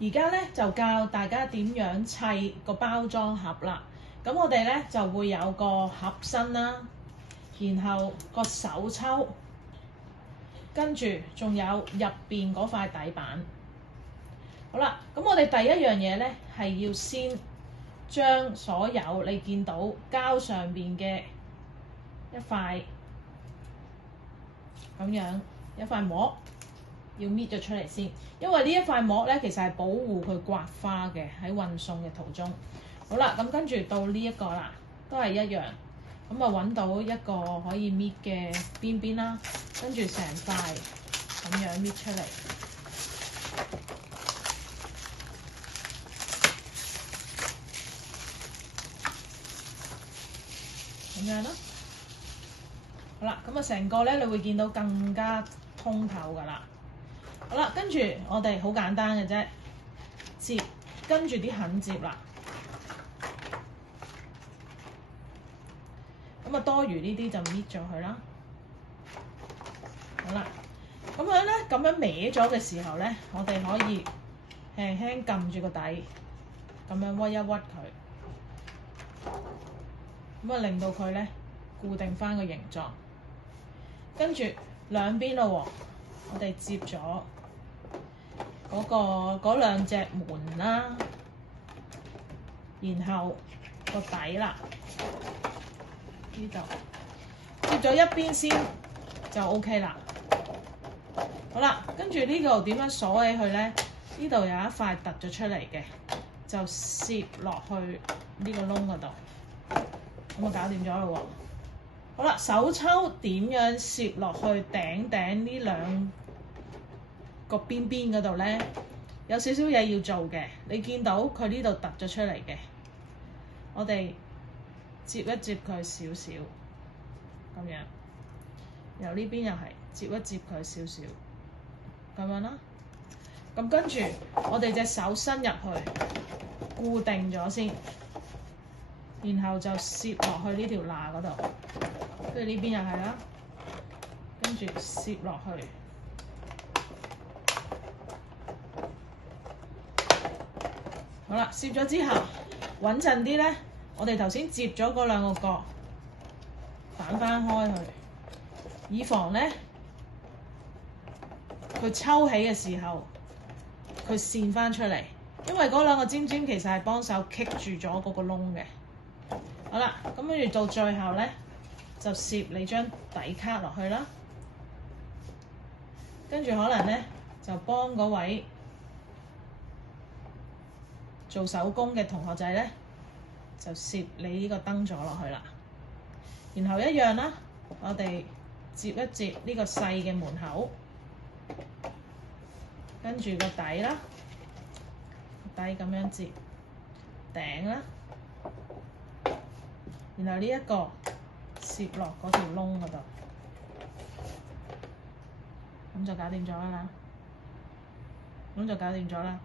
而家咧就教大家點樣砌個包裝盒啦。咁我哋咧就會有個盒身啦，然後個手抽，跟住仲有入邊嗰塊底板。好啦，咁我哋第一樣嘢咧係要先將所有你見到膠上邊嘅一塊咁樣一塊膜要搣咗出嚟先，因為呢一塊膜咧其實係保護佢刮花嘅喺運送嘅途中。好啦，咁跟住到呢一個啦，都係一樣，咁啊揾到一個可以搣嘅邊邊啦，跟住成塊咁樣搣出嚟，咁樣啦。好啦，咁啊成個咧，你會見到更加通透㗎啦。好啦，跟住我哋好簡單嘅啫，接跟住啲痕接啦。咁啊多餘呢啲就搣咗佢啦。好啦，咁樣咧，咁樣歪咗嘅時候咧，我哋可以輕輕撳住個底，咁樣屈一屈佢，咁啊令到佢咧固定返個形狀。跟住兩邊咯喎，我哋接咗嗰兩隻門啦，然後個底啦，呢度接咗一邊先就 OK 啦。好啦，跟住呢度點樣鎖起佢咧？呢度有一塊突咗出嚟嘅，就攝落去呢個窿嗰度，咁啊搞掂咗咯喎。好啦，手抽點樣攝落去頂呢兩個邊邊嗰度咧？有少少嘢要做嘅，你見到佢呢度突咗出嚟嘅，我哋接一接佢少少，咁樣，由呢邊又係接一接佢少少，咁樣啦。咁跟住我哋隻手伸入去，固定咗先，然後就攝落去呢條罅嗰度。跟住呢邊又係啦，跟住攝落去，好啦，攝咗之後穩陣啲咧，我哋頭先接咗嗰兩個角反翻開佢，以防咧佢抽起嘅時候佢跣翻出嚟，因為嗰兩個尖尖其實係幫手棘住咗嗰個窿嘅。好啦，咁跟住到最後咧，就攝你張底卡落去啦，跟住可能咧就幫嗰位做手工嘅同學仔咧，就攝你呢個燈座落去啦。然後一樣啦，我哋接一接呢個細嘅門口，跟住個底啦，底咁樣接頂啦，然後呢一個攝落嗰條窿嗰度，咁就搞掂咗啦。咁就搞掂咗啦。